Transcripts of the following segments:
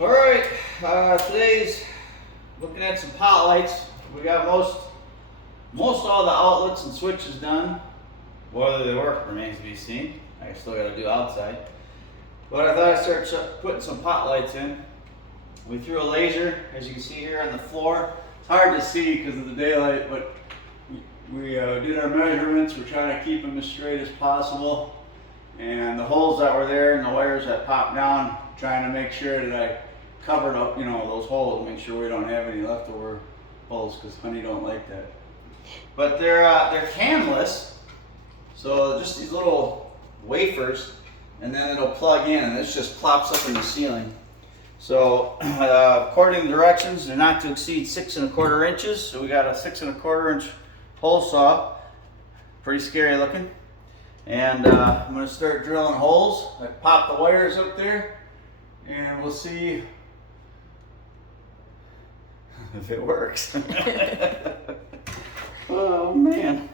All right, today's looking at some pot lights. We got most all the outlets and switches done. Whether they work remains to be seen. I still got to do outside. But I thought I'd start putting some pot lights in. We threw a laser, as you can see here on the floor. It's hard to see because of the daylight, but we did our measurements. We're trying to keep them as straight as possible. And the holes that were there and the wires that popped down, trying to make sure that I covered up, those holes, make sure we don't have any leftover holes, because honey don't like that. But they're canless, so just these little wafers, and then it'll plug in, and this just plops up in the ceiling. So according to directions, they're not to exceed 6 1/4 inches. So we got a 6 1/4 inch hole saw, pretty scary looking. And I'm going to start drilling holes. I pop the wires up there and we'll see if it works. Oh man,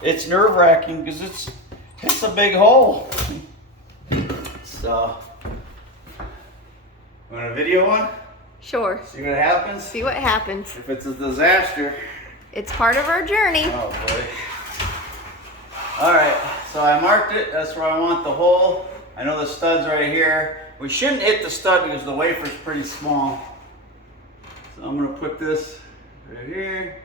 it's nerve-wracking because it's a big hole. So, want a video one? Sure. See what happens? See what happens. If it's a disaster. It's part of our journey. Oh boy. Alright, so I marked it. That's where I want the hole. I know the stud's right here. We shouldn't hit the stud because the wafer's pretty small. So I'm going to put this right here.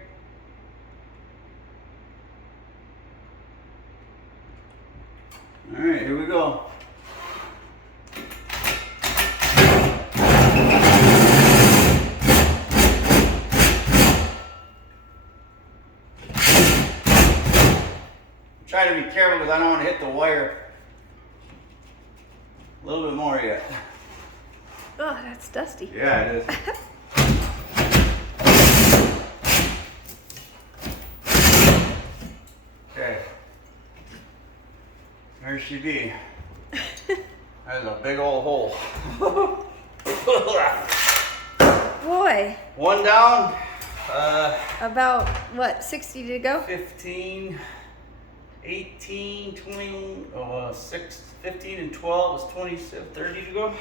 Alright, here we go. Try to be careful because I don't want to hit the wire. A little bit more yet. Oh, that's dusty. Yeah, it is. Okay. There she be. That's a big old hole. Boy. One down. About, what, 60 to go? 15. 18, 20, 6, 15, and 12 is 20, 30 to go.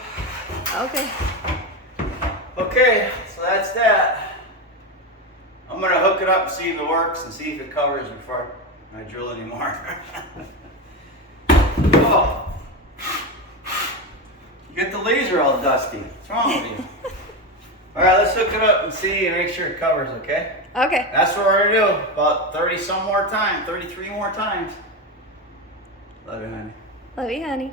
Okay. Okay, so that's that. I'm gonna hook it up and see if it works and see if it covers before I drill anymore. Oh, you get the laser all dusty. What's wrong with you? All right, let's hook it up and see and make sure it covers, okay? Okay. That's what we're gonna do. About 30 some more times, 33 more times. Love you, honey. Love you, honey.